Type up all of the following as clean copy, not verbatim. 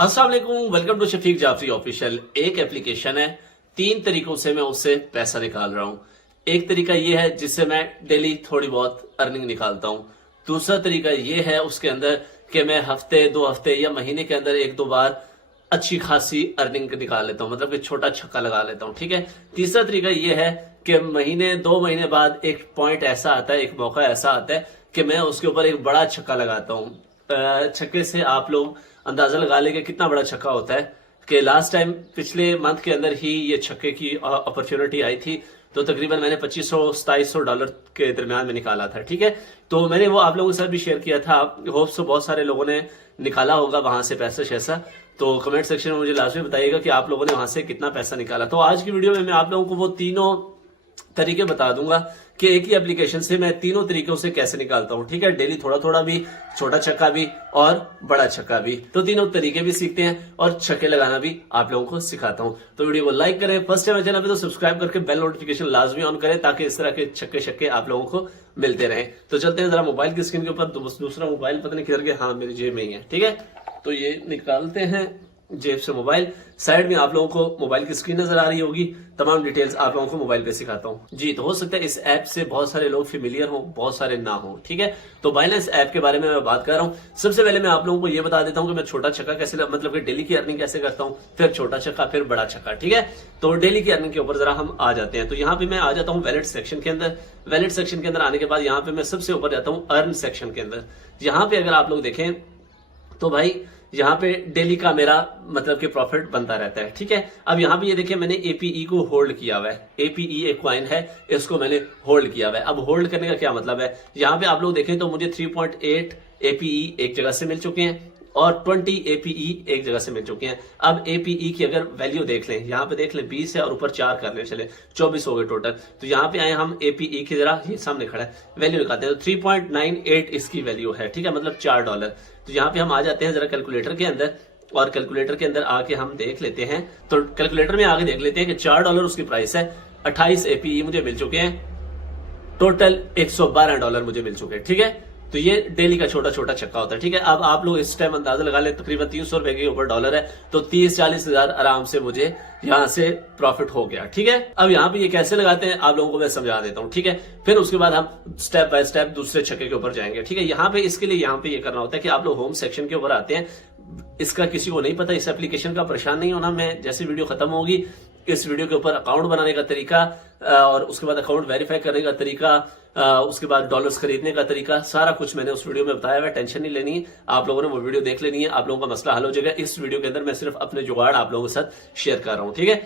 अस्सलाम वालेकुम, welcome to Shafiq Jafri official. एक एप्लीकेशन है, 3 तरीकों से मैं उससे पैसा निकाल रहा हूं। एक तरीका ये है जिससे मैं डेली थोड़ी बहुत अर्निंग निकालता हूं। दूसरा तरीका ये है उसके अंदर कि मैं हफ्ते 2 हफ्ते या महीने के अंदर 1-2 बार अच्छी खासी अर्निंग निकाल लेता हूं, मतलब कि छोटा छक्का लगा लेता हूं। ठीक है। तीसरा तरीका ये है कि महीने 2 महीने बाद एक पॉइंट ऐसा आता है, एक मौका ऐसा आता है कि मैं उसके ऊपर एक बड़ा छक्का लगाता हूं। छक्के से आप लोग अंदाजा लगा लेंगे कितना बड़ा छक्का होता है कि लास्ट टाइम पिछले मंथ के अंदर ही ये छक्के की अपॉर्चुनिटी आई थी, तो तकरीबन मैंने $2500-2700 के दरमियान में निकाला था। ठीक है। तो मैंने वो आप लोगों के साथ भी शेयर किया था। होप सो बहुत सारे लोगों ने निकाला होगा वहां से पैसा शैसा। तो कमेंट सेक्शन में मुझे लाजमी बताइएगा कि आप लोगों ने वहां से कितना पैसा निकाला। तो आज की वीडियो में मैं आप लोगों को वो तीनों तरीके बता दूंगा कि एक ही एप्लीकेशन से मैं तीनों तरीकों से कैसे निकालता हूं। ठीक है। डेली थोड़ा थोड़ा भी, छोटा छक्का भी और बड़ा छक्का भी। तो तीनों तरीके भी सीखते हैं और छक्के लगाना भी आप लोगों को सिखाता हूं। तो वीडियो को लाइक करें, फर्स्ट टाइम चैनल पे तो सब्सक्राइब करके बेल नोटिफिकेशन लाजमी ऑन करें ताकि इस तरह के छक्के छक्के आप लोगों को मिलते रहे। तो चलते हैं जरा मोबाइल की स्क्रीन के ऊपर। दूसरा मोबाइल पता नहीं किधर गया, हाँ मेरी जेब में ही है। ठीक है। तो ये निकालते हैं जेब से मोबाइल। साइड में आप लोगों को मोबाइल की स्क्रीन नजर आ रही होगी। तमाम डिटेल्स आप लोगों को मोबाइल पे सिखाता हूं जी। तो हो सकता है इस ऐप से बहुत सारे लोग फेमिलियर हो, बहुत सारे ना हो। ठीक है। तो बाइनेंस ऐप के बारे में मैं बात कर रहा हूं। सबसे पहले मैं आप लोगों को यह बता देता हूं कि मैं छोटा छक्का कैसे, मतलब कि डेली की अर्निंग कैसे करता हूं, फिर छोटा छक्का, फिर बड़ा छक्का। ठीक है। तो डेली की अर्निंग के ऊपर जरा हम आ जाते हैं। तो यहाँ पे मैं आ जाता हूँ वैलेट सेक्शन के अंदर। वैलेट सेक्शन के अंदर आने के बाद यहाँ पे मैं सबसे ऊपर जाता हूँ अर्न सेक्शन के अंदर। यहाँ पे अगर आप लोग देखें तो भाई यहाँ पे डेली का मेरा मतलब कि प्रॉफिट बनता रहता है। ठीक है। अब यहाँ पे ये देखिए मैंने एपीई को होल्ड किया हुआ है। एपीई एक कॉइन है, इसको मैंने होल्ड किया हुआ है। अब होल्ड करने का क्या मतलब है, यहाँ पे आप लोग देखें तो मुझे 3.8 एपीई एक जगह से मिल चुके हैं और 20 एपीई एक जगह से मिल चुके हैं। अब एपीई की अगर वैल्यू देख लें, यहाँ पे देख लें 20 है और ऊपर 4 कर लें, चले 24 हो गए टोटल। तो यहाँ पे आए हम एपीई की जरा, ये सामने खड़ा है, वैल्यू निकालते हैं। तो 3.98 इसकी वैल्यू है। ठीक है, मतलब $4। तो यहाँ पे हम आ जाते हैं जरा कैलकुलेटर के अंदर और कैलकुलेटर के अंदर आके हम देख लेते हैं। तो कैलकुलेटर में आगे देख लेते हैं कि $4 उसकी प्राइस है। 28 एपीई मुझे मिल चुके हैं, टोटल $112 मुझे मिल चुके हैं। ठीक है। तो ये डेली का छोटा छोटा छक्का होता है। ठीक है। अब आप लोग इस टाइम अंदाजा लगा ले, तकरीबन 300 रुपए के ऊपर डॉलर है, तो 30-40 हजार आराम से मुझे यहां से प्रॉफिट हो गया। ठीक है। अब यहाँ पे ये कैसे लगाते हैं आप लोगों को मैं समझा देता हूँ। ठीक है। फिर उसके बाद हम स्टेप बाय स्टेप दूसरे छक्के के ऊपर जाएंगे। ठीक है। यहाँ पे इसके लिए यहाँ पे ये करना होता है कि आप लोग होम सेक्शन के ऊपर आते हैं। इसका किसी को नहीं पता, इस एप्लीकेशन का परेशान नहीं होना। मैं जैसे वीडियो खत्म होगी इस वीडियो के ऊपर अकाउंट बनाने का तरीका और उसके बाद अकाउंट वेरीफाई करने का तरीका, उसके बाद डॉलर्स खरीदने का तरीका, सारा कुछ मैंने उस वीडियो में बताया हुआ है। टेंशन नहीं लेनी है, आप लोगों ने वो वीडियो देख लेनी है, आप लोगों का मसला हल हो जाएगा। इस वीडियो के अंदर मैं सिर्फ अपने जुगाड़ आप लोगों के साथ शेयर कर रहा हूं। ठीक है।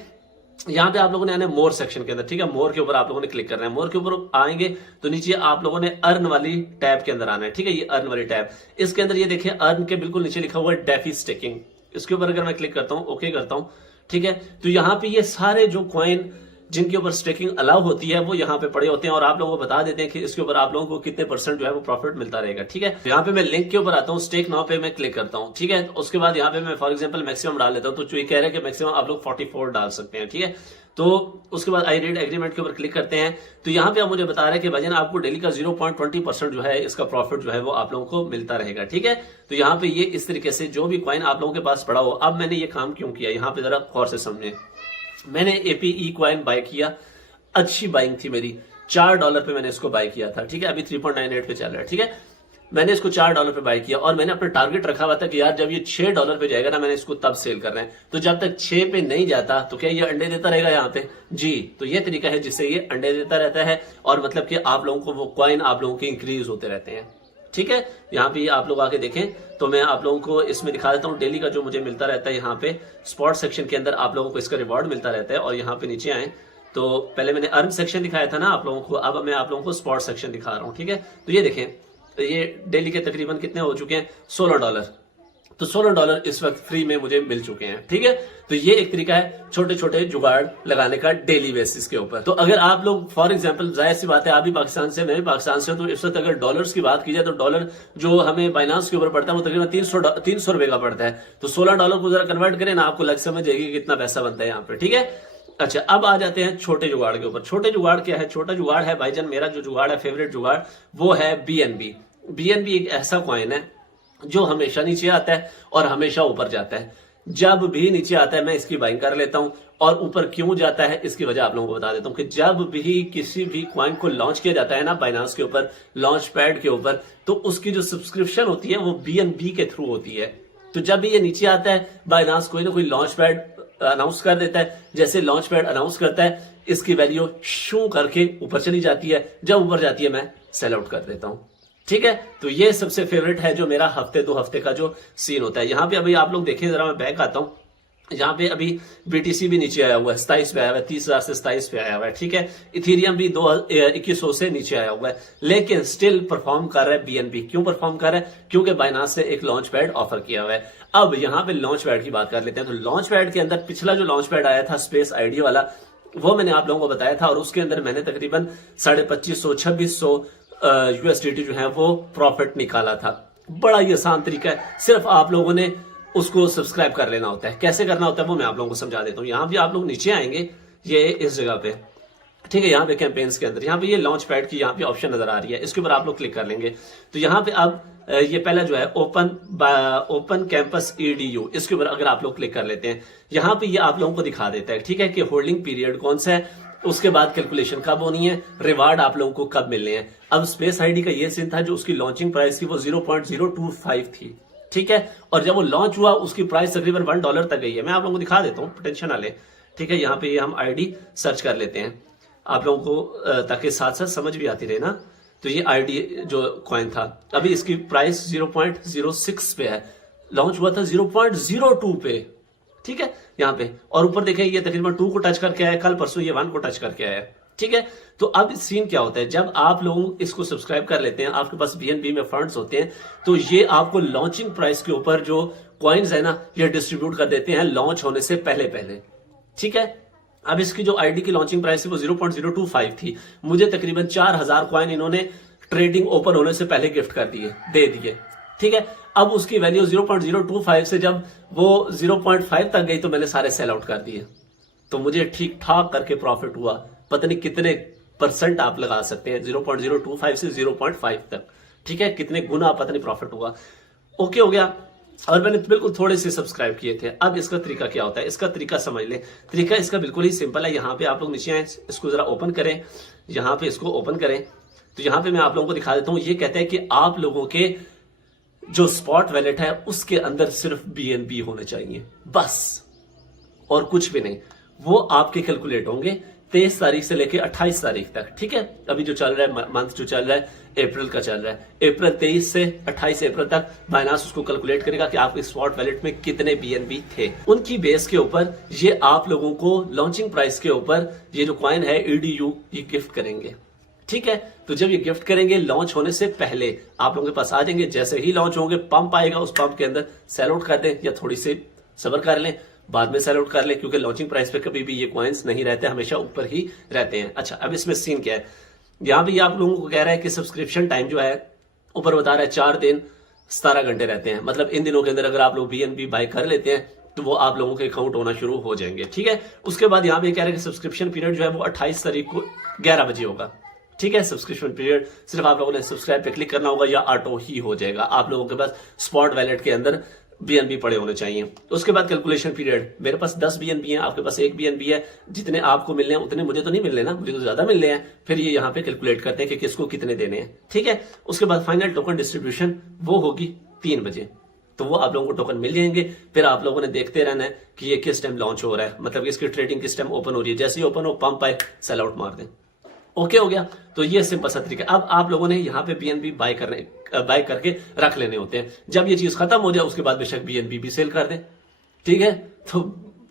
यहाँ पे आप लोगों ने आने मोर सेक्शन के अंदर। ठीक है। मोर के ऊपर आप लोगों ने क्लिक करना है। मोर के ऊपर आएंगे तो नीचे आप लोगों ने अर्न वाली टैब के अंदर आना है। ठीक है। ये अर्न वाली टैब, इसके अंदर ये देखिए अर्न के बिल्कुल नीचे लिखा हुआ है डेफी स्टेकिंग। इसके ऊपर अगर मैं क्लिक करता हूँ, ओके करता हूँ, ठीक है, तो यहाँ पे ये सारे जो कॉइन जिनके ऊपर स्टेकिंग अलाउ होती है वो यहाँ पे पड़े होते हैं और आप लोगों को बता देते हैं कि इसके ऊपर आप लोगों को कितने % जो है वो प्रॉफिट मिलता रहेगा। ठीक है। तो यहाँ पे मैं लिंक के ऊपर आता हूँ, स्टेक नाउ पे मैं क्लिक करता हूँ। ठीक है। तो उसके बाद यहाँ पे मैं फॉर एग्जांपल मैक्सिमम डाल लेता हूँ। तो जो ये कह रहे हैं कि मैक्सिमम आप लोग 44 डाल सकते हैं। ठीक है। तो उसके बाद आई रीड एग्रीमेंट के ऊपर क्लिक करते हैं। तो यहाँ पे आप मुझे बता रहे हैं कि भाईजान आपको डेली का 0.20% जो है इसका प्रॉफिट जो है वो आप लोगों को मिलता रहेगा। ठीक है। तो यहाँ पे ये इस तरीके से जो भी कॉइन आप लोगों के पास पड़ा हो। अब मैंने ये काम क्यों किया, यहाँ पे जरा गौर से समझें। मैंने एपीई कॉइन बाय किया, अच्छी बाइंग थी मेरी, $4 पे मैंने इसको बाय किया था। ठीक है। अभी 3.98 पे चल रहा है। ठीक है। मैंने इसको $4 पे बाय किया और मैंने अपना टारगेट रखा हुआ था कि यार जब ये $6 पे जाएगा ना मैंने इसको तब सेल करना है। तो जब तक 6 पे नहीं जाता तो क्या ये अंडे देता रहेगा यहाँ पे जी। तो ये तरीका है जिससे ये अंडे देता रहता है और मतलब कि आप लोगों को वो कॉइन आप लोगों के इंक्रीज होते रहते हैं। ठीक है। यहाँ पे आप लोग आके देखें तो मैं आप लोगों को इसमें दिखा देता हूँ डेली का जो मुझे मिलता रहता है। यहाँ पे स्पॉट सेक्शन के अंदर आप लोगों को इसका रिवॉर्ड मिलता रहता है और यहाँ पे नीचे आए तो पहले मैंने अर्न सेक्शन दिखाया था ना आप लोगों को, अब मैं आप लोगों को स्पॉट सेक्शन दिखा रहा हूँ। ठीक है। तो ये देखें, तो ये डेली के तकरीबन कितने हो चुके हैं, $16। तो $16 इस वक्त फ्री में मुझे मिल चुके हैं। ठीक है। तो ये एक तरीका है छोटे छोटे जुगाड़ लगाने का डेली बेसिस के ऊपर। तो अगर आप लोग फॉर एग्जांपल, जाहिर सी बात है आप भी पाकिस्तान से, मैं भी पाकिस्तान से, तो इस वक्त अगर डॉलर्स की बात की जाए तो डॉलर जो हमें बाइनांस के ऊपर पड़ता है वो तकरीबन 300 रुपए का पड़ता है। तो $16 को जरा कन्वर्ट करें ना, आपको लग समझ जाएगी कितना पैसा बनता है यहाँ पे। ठीक है। अच्छा, अब आ जाते हैं छोटे जुगाड़ के ऊपर। छोटे जुगाड़ क्या है, छोटा जुगाड़ है भाईजान, मेरा जो जुगाड़ है फेवरेट जुगाड़ वो है बीएनबी। बीएनबी एक ऐसा कॉइन है जो हमेशा नीचे आता है और हमेशा ऊपर जाता है। जब भी नीचे आता है मैं इसकी बाइंग कर लेता हूं, और ऊपर क्यों जाता है इसकी वजह आप लोगों को बता देता हूं कि जब भी किसी भी कॉइन को लॉन्च किया जाता है ना बाइनांस के ऊपर, लॉन्च पैड के ऊपर, तो उसकी जो सब्सक्रिप्शन होती है वो बीएनबी के थ्रू होती है। तो जब भी ये नीचे आता है बाइनांस कोई ना कोई लॉन्च पैड अनाउंस कर देता है, जैसे लॉन्च पैड अनाउंस करता है इसकी वैल्यू शू करके ऊपर चली जाती है, जब ऊपर जाती है मैं सेल आउट कर देता हूं। ठीक है, तो ये सबसे फेवरेट है जो मेरा हफ्ते 2 हफ्ते का जो सीन होता है। यहां पे अभी आप लोग देखिए जरा, मैं बैक आता हूं, यहाँ पे अभी बीटीसी भी नीचे आया हुआ है, 27 पे आया हुआ है, 30,000 से 27 पे आया हुआ है। ठीक है, इथेरियम भी 2100 से नीचे आया हुआ है, लेकिन स्टिल परफॉर्म कर रहा है बीएनबी। क्यों परफॉर्म कर रहा है? क्योंकि बाइनांस ने एक लॉन्च पैड ऑफर किया हुआ है। अब यहाँ पे लॉन्च पैड की बात कर लेते हैं। तो लॉन्च पैड के अंदर पिछला जो लॉन्च पैड आया था स्पेस आईडी वाला, वो मैंने आप लोगों को बताया था, और उसके अंदर मैंने तकरीबन 2500-2600 यूएसडीटी जो है वो प्रॉफिट निकाला था। बड़ा ही आसान तरीका है, सिर्फ आप लोगों ने उसको सब्सक्राइब कर लेना होता है। कैसे करना होता है वो मैं आप लोगों को समझा देता हूं। यहां भी आप लोग नीचे आएंगे, ये इस जगह पे, ठीक है, यहाँ पे कैंपेन्स के अंदर, यहाँ पे ये लॉन्च पैड की यहाँ पे ऑप्शन नजर आ रही है, इसके ऊपर आप लोग क्लिक कर लेंगे। तो यहाँ पे अब ये पहला जो है ओपन कैंपस ईडीयू, इसके ऊपर अगर आप लोग क्लिक कर लेते हैं, यहाँ पे ये आप लोगों को दिखा देता है, ठीक है, कि होल्डिंग पीरियड कौन सा है, उसके बाद कैलकुलेशन कब होनी है, रिवार्ड आप लोगों को कब मिलने हैं। अब स्पेस आईडी का ये सीन था, जो उसकी लॉन्चिंग प्राइस थी वो 0.025 थी। ठीक है, और जब वो लॉन्च हुआ उसकी प्राइस तकरीबन $1 तक गई है। मैं आप लोगों को दिखा देता हूँ, टेंशन ना ले। ठीक है, यहाँ पे ये हम आईडी सर्च कर लेते हैं आप लोगों को, ताकि साथ साथ समझ भी आती रहे ना। तो ये आईडी जो कॉइन था, अभी इसकी प्राइस 0.06 पे है, लॉन्च हुआ था 0.02 पे। ठीक है, यहाँ पे, और ऊपर देखें ये तकरीबन 2 को टच करके आया, कल परसों ये 1 को टच करके आया। ठीक है, तो अब सीन क्या होता है, जब आप लोग इसको सब्सक्राइब कर लेते हैं, आपके पास बीएनबी में फंड्स होते हैं, तो ये आपको लॉन्चिंग प्राइस के ऊपर जो कॉइन्स है ना, ये डिस्ट्रीब्यूट कर देते हैं लॉन्च होने से पहले पहले। ठीक है, अब इसकी जो आईडी की लॉन्चिंग प्राइस थी वो 0.025 थी। मुझे तकरीबन 4000 कॉइन इन्होंने ट्रेडिंग ओपन होने से पहले गिफ्ट कर दिए, दे दिए। ठीक है, अब उसकी वैल्यू 0.025 से जब वो 0.5 तक गई तो मैंने सारे सेल आउट कर दिए। तो मुझे ठीक ठाक करके प्रॉफिट हुआ, पता नहीं कितने % आप लगा सकते हैं, 0.025 से 0.5 तक। ठीक है, कितने गुना पता नहीं प्रॉफिट हुआ। ओके हो गया, और मैंने बिल्कुल थोड़े से सब्सक्राइब किए थे। अब इसका तरीका क्या होता है, इसका तरीका समझ ले। तरीका इसका बिल्कुल ही सिंपल है। यहाँ पे आप लोग नीचे आए, इसको जरा ओपन करें, यहाँ पे इसको ओपन करें, तो यहाँ पे मैं आप लोगों को दिखा देता हूँ। ये कहता है कि आप लोगों के जो स्पॉट वैलेट है उसके अंदर सिर्फ बीएनबी होने चाहिए, बस, और कुछ भी नहीं। वो आपके कैलकुलेट होंगे 23 तारीख से लेके 28 तारीख तक। ठीक है, अभी जो चल रहा है मंथ जो चल रहा है अप्रैल का चल रहा है, अप्रैल 23 से 28 अप्रैल तक बाइनांस उसको कैलकुलेट करेगा कि आपके स्पॉट वैलेट में कितने बीएनबी थे। उनकी बेस के ऊपर ये आप लोगों को लॉन्चिंग प्राइस के ऊपर ये जो कॉइन है ईडीयू ये गिफ्ट करेंगे। ठीक है, तो जब ये गिफ्ट करेंगे लॉन्च होने से पहले आप लोगों के पास आ जाएंगे। जैसे ही लॉन्च होंगे पंप आएगा, उस पंप के अंदर सेल आउट कर दें, या थोड़ी सी सब्र कर लें, बाद में सेल आउट कर ले, क्योंकि लॉन्चिंग प्राइस पे कभी भी ये कॉइन्स नहीं रहते, हमेशा ऊपर ही रहते हैं। अच्छा, अब इसमें सीन क्या है, यहां भी आप लोगों को कह रहा है कि सब्सक्रिप्शन टाइम जो है ऊपर बता रहा है 4 दिन 17 घंटे रहते हैं। मतलब इन दिनों के अंदर अगर आप लोग बीएनबी बाय कर लेते हैं तो वो आप लोगों के अकाउंट होना शुरू हो जाएंगे। ठीक है, उसके बाद यहाँ पे कह रहे हैं कि सब्सक्रिप्शन पीरियड जो है वो 28 तारीख को 11 बजे होगा। ठीक है, सब्सक्रिप्शन पीरियड सिर्फ आप लोगों ने सब्सक्राइब पे क्लिक करना होगा, या ऑटो ही हो जाएगा। आप लोगों के पास स्पॉट वैलेट के अंदर बीएनबी पड़े होने चाहिए। उसके बाद कैलकुलेशन पीरियड, मेरे पास 10 बीएनबी है, आपके पास 1 बीएनबी है, जितने आपको मिलने हैं उतने मुझे तो नहीं मिलने ना, मुझे तो ज्यादा मिलने हैं। फिर ये यहाँ पे कैलकुलेट करते हैं कि किसको कितने देने हैं। ठीक है, उसके बाद फाइनल टोकन डिस्ट्रीब्यूशन वो होगी 3 बजे, तो वो आप लोगों को टोकन मिल जाएंगे। फिर आप लोगों ने देखते रहना है कि ये किस टाइम लॉन्च हो रहा है, मतलब इसकी ट्रेडिंग किस टाइम ओपन हो रही है। जैसे ही ओपन हो पंप आए, सेल आउट मार दें। ओके हो गया, तो ये सिंपल सा तरीका। अब आप लोगों ने यहाँ पे बीएनबी बाय करके रख लेने होते हैं। जब ये चीज खत्म हो जाए उसके बाद बेशक बीएनबी भी सेल कर दें। ठीक है, तो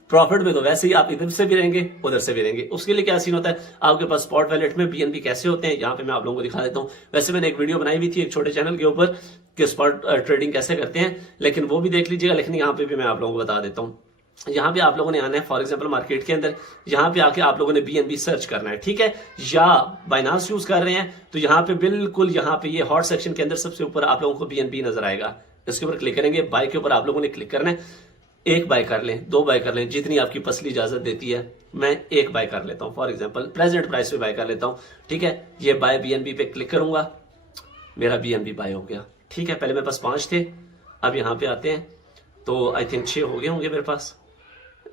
प्रॉफिट में तो वैसे ही आप इधर से भी रहेंगे उधर से भी रहेंगे। उसके लिए क्या सीन होता है, आपके पास स्पॉट वैलेट में बीएनबी कैसे होते हैं, यहाँ पे मैं आप लोगों को दिखा देता हूँ। वैसे मैंने एक वीडियो बनाई हुई थी एक छोटे चैनल के ऊपर कि स्पॉट ट्रेडिंग कैसे करते हैं, लेकिन वो भी देख लीजिएगा। लेकिन यहाँ पे भी मैं आप लोगों को बता देता हूँ। यहाँ पे आप लोगों ने आना है, फॉर एग्जांपल मार्केट के अंदर, यहाँ पे आके आप लोगों ने बीएनबी सर्च करना है। ठीक है, या बाइनांस यूज कर रहे हैं तो यहाँ पे बिल्कुल यहाँ पे ये हॉट सेक्शन के अंदर सबसे ऊपर आप लोगों को बीएनबी नजर आएगा। इसके ऊपर क्लिक करेंगे, बाय के ऊपर आप लोगों ने क्लिक करना है। 1 बाय कर लें, 2 बाय कर लें, जितनी आपकी पसली इजाजत देती है। मैं 1 बाय कर लेता हूँ, फॉर एग्जाम्पल प्रेजेंट प्राइस पे बाय कर लेता हूँ। ठीक है, ये बाय बीएनबी पे क्लिक करूंगा, मेरा बीएनबी बाय हो गया। ठीक है, पहले मेरे पास 5 थे, अब यहाँ पे आते हैं तो आई थिंक 6 हो गए होंगे मेरे पास।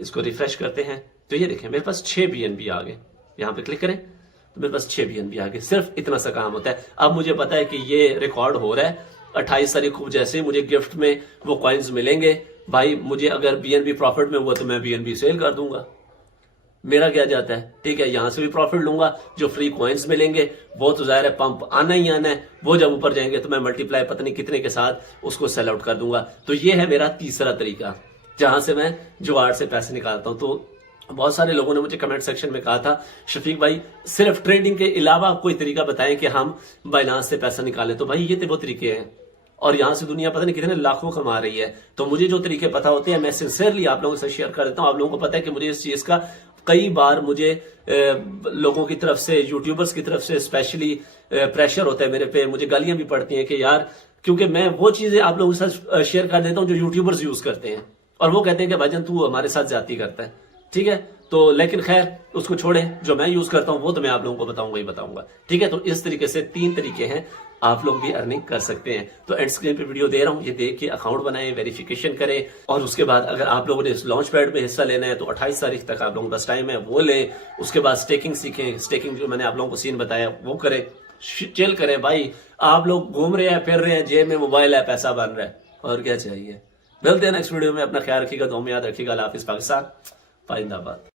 इसको रिफ्रेश करते हैं तो ये देखें मेरे पास 6 BNB आ गए। यहाँ पे क्लिक करें तो मेरे पास 6 BNB आ गए। सिर्फ इतना सा काम होता है। अब मुझे पता है कि ये रिकॉर्ड हो रहा है। 28 तारीख को जैसे ही मुझे गिफ्ट में वो कॉइन्स मिलेंगे, भाई मुझे अगर BNB प्रॉफिट में हुआ तो मैं BNB सेल कर दूंगा। मेरा क्या जाता है, ठीक है, यहां से भी प्रॉफिट लूंगा। जो फ्री कॉइन्स मिलेंगे वो तो जाहिर है पंप आना ही आना है। वो जब ऊपर जाएंगे तो मैं मल्टीप्लाई पता नहीं कितने के साथ उसको सेल आउट कर दूंगा। तो ये है मेरा तीसरा तरीका जहां से मैं जुगाड़ से पैसे निकालता हूं। तो बहुत सारे लोगों ने मुझे कमेंट सेक्शन में कहा था, शफीक भाई सिर्फ ट्रेडिंग के अलावा कोई तरीका बताएं कि हम बाइनांस से पैसा निकालें। तो भाई ये तो वो तरीके हैं और यहां से दुनिया पता नहीं कितने लाखों कमा रही है। तो मुझे जो तरीके पता होते हैं मैं सिंसियरली आप लोगों से शेयर कर देता हूं। आप लोगों को पता है कि मुझे इस चीज का कई बार मुझे लोगों की तरफ से, यूट्यूबर्स की तरफ से स्पेशली प्रेशर होता है मेरे पे। मुझे गालियां भी पड़ती हैं कि यार, क्योंकि मैं वो चीजें आप लोगों के साथ शेयर कर देता हूं जो यूट्यूबर्स यूज करते हैं और वो कहते हैं कि भाईजान तू हमारे साथ ज्यादती करता है, ठीक है। तो लेकिन खैर उसको छोड़ें, जो मैं यूज करता हूं वो तो मैं आप लोगों को बताऊंगा ही बताऊंगा, ठीक है। तो इस तरीके से 3 तरीके हैं, आप लोग भी अर्निंग कर सकते हैं। तो एंड स्क्रीन पे वीडियो दे रहा हूं, ये देख के अकाउंट बनाएं, वेरिफिकेशन करें और उसके बाद अगर आप लोगों ने इस लॉन्च पैड में हिस्सा लेना है तो 28 तारीख तक आप लोगों के पास टाइम है, वो लें। उसके बाद स्टेकिंग सीखें। स्टेकिंग जो मैंने आप लोगों को सीन बताया वो करें, चिल करें। भाई आप लोग घूम रहे हैं, फिर रहे हैं, जेब में मोबाइल है, पैसा बन रहा है, और क्या चाहिए। मिलते हैं नेक्स्ट वीडियो में। अपना ख्याल रखिएगा, दुआ में याद रखिएगा। अल्लाह हाफिज। पाकिस्तान जिंदाबाद।